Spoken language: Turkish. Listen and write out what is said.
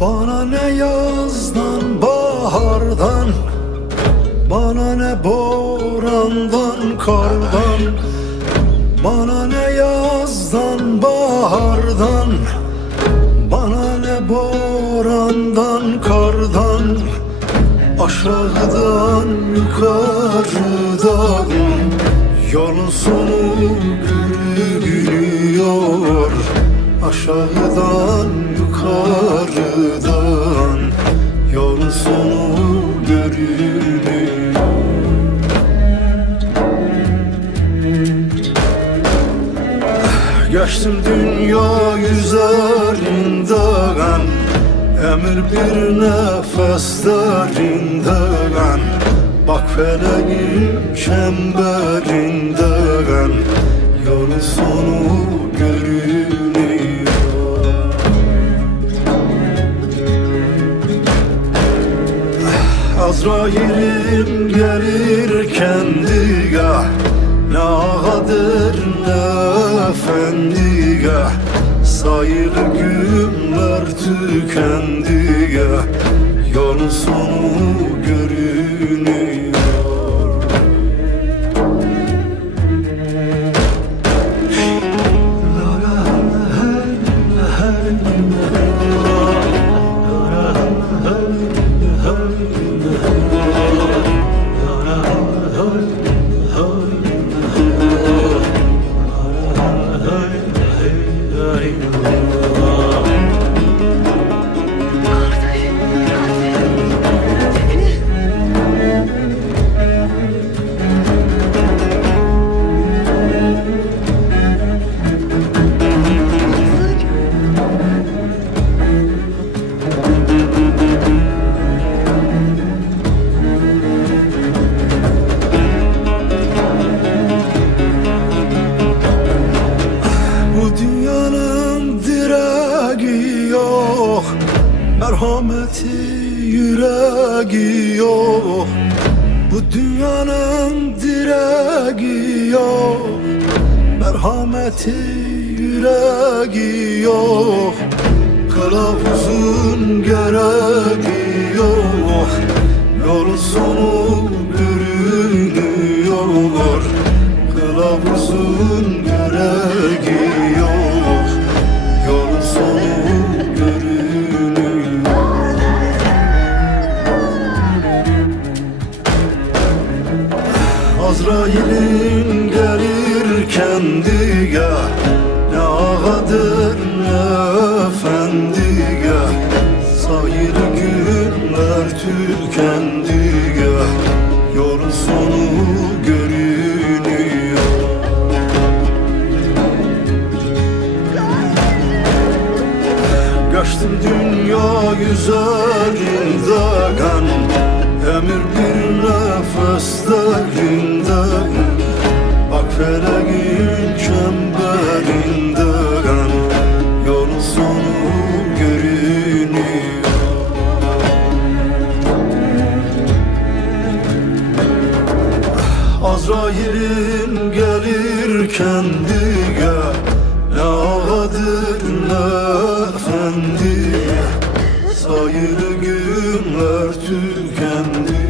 Bana ne yazdan bahardan Bana ne borandan kardan Bana ne yazdan bahardan Bana ne borandan kardan Aşağıdan yukarıdan Yolun sonu görünüyor Aşağıdan yukarıdan Geçtim dünya yüzlerinden Emir bir nefeslerinden Bak feleğin çemberinden Yolun sonu görünüyor. Azrail'im gelir kendiga Sayılı günler tükendiga Yolun sonu görünüyor Merhameti yüreği yok. Bu dünyanın direği yok. Merhameti yüreği yok. Kılavuzun gereği yok. Yolun sonu görünüyor Azrail'in gelir kendiga Ne ağadır ne efendiga Sayılı günler tükendiga Yolun sonu görünüyor. Geçtim dünya yüzerinden Emir bir nefeslerinden Azrail'in gelir kendiye Ne ağadır ne efendiye Sayılı günler tükendi.